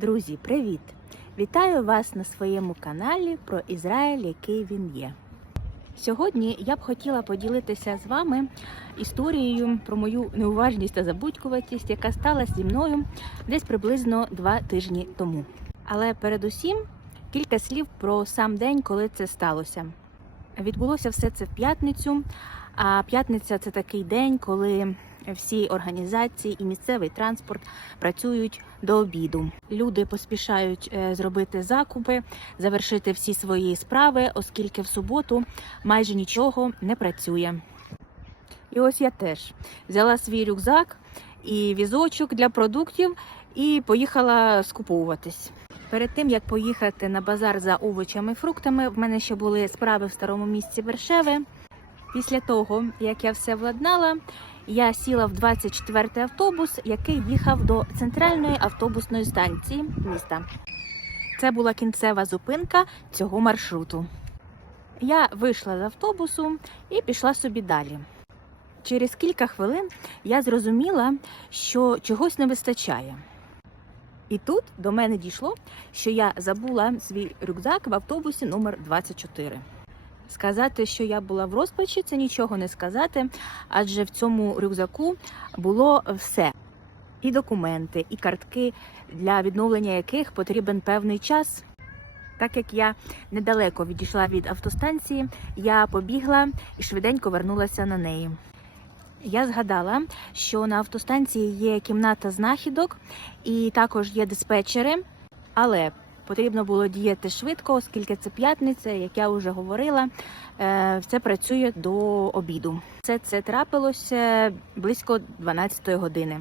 Друзі, привіт! Вітаю вас на своєму каналі про Ізраїль, який він є. Сьогодні я б хотіла поділитися з вами історією про мою неуважність та забудькуватість, яка сталася зі мною десь приблизно два тижні тому. Але передусім кілька слів про сам день, коли це сталося. Відбулося все це в п'ятницю. А п'ятниця це такий день, коли всі організації і місцевий транспорт працюють до обіду. Люди поспішають е, зробити закупи, завершити всі свої справи, оскільки в суботу майже нічого не працює. І ось я теж взяла свій рюкзак і візочок для продуктів і поїхала скуповуватись. Перед тим як поїхати на базар за овочами і фруктами, в мене ще були справи в старому місці Вершеве. Після того, як я все владнала, я сіла в 24-й автобус, який їхав до центральної автобусної станції міста. Це була кінцева зупинка цього маршруту. Я вийшла з автобусу і пішла собі далі. Через кілька хвилин я зрозуміла, що чогось не вистачає. І тут до мене дійшло, що я забула свій рюкзак в автобусі номер 24. Сказати, що я була в розпачі, це нічого не сказати, адже в цьому рюкзаку було все: і документи, і картки, для відновлення яких потрібен певний час. Так як я недалеко відійшла від автостанції, я побігла і швиденько вернулася на неї. Я згадала, що на автостанції є кімната знахідок і також є диспетчери, але потрібно було діяти швидко, оскільки це п'ятниця, як я вже говорила, все це працює до обіду. Все це трапилося близько 12 години.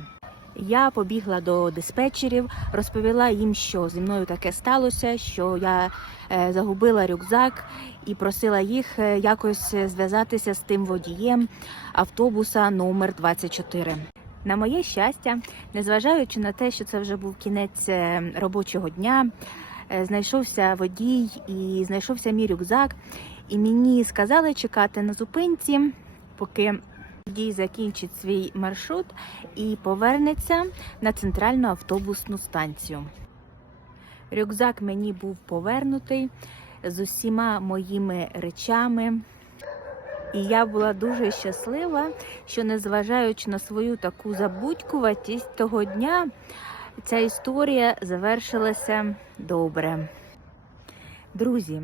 Я побігла до диспетчерів, розповіла їм, що зі мною таке сталося, що я е, загубила рюкзак і просила їх е, якось зв'язатися з тим водієм автобуса номер 24. На моє щастя, незважаючи на те, що це вже був кінець е, робочого дня, знайшовся водій і знайшовся мій рюкзак, і мені сказали чекати на зупинці, поки водій закінчить свій маршрут і повернеться на центральну автобусну станцію. Рюкзак мені був повернутий з усіма моїми речами. І я була дуже щаслива, що незважаючи на свою таку забудькуватість того дня, ця історія завершилася добре. Друзі,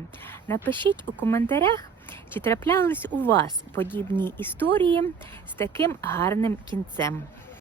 напишіть у коментарях, чи траплялись у вас подібні історії з таким гарним кінцем.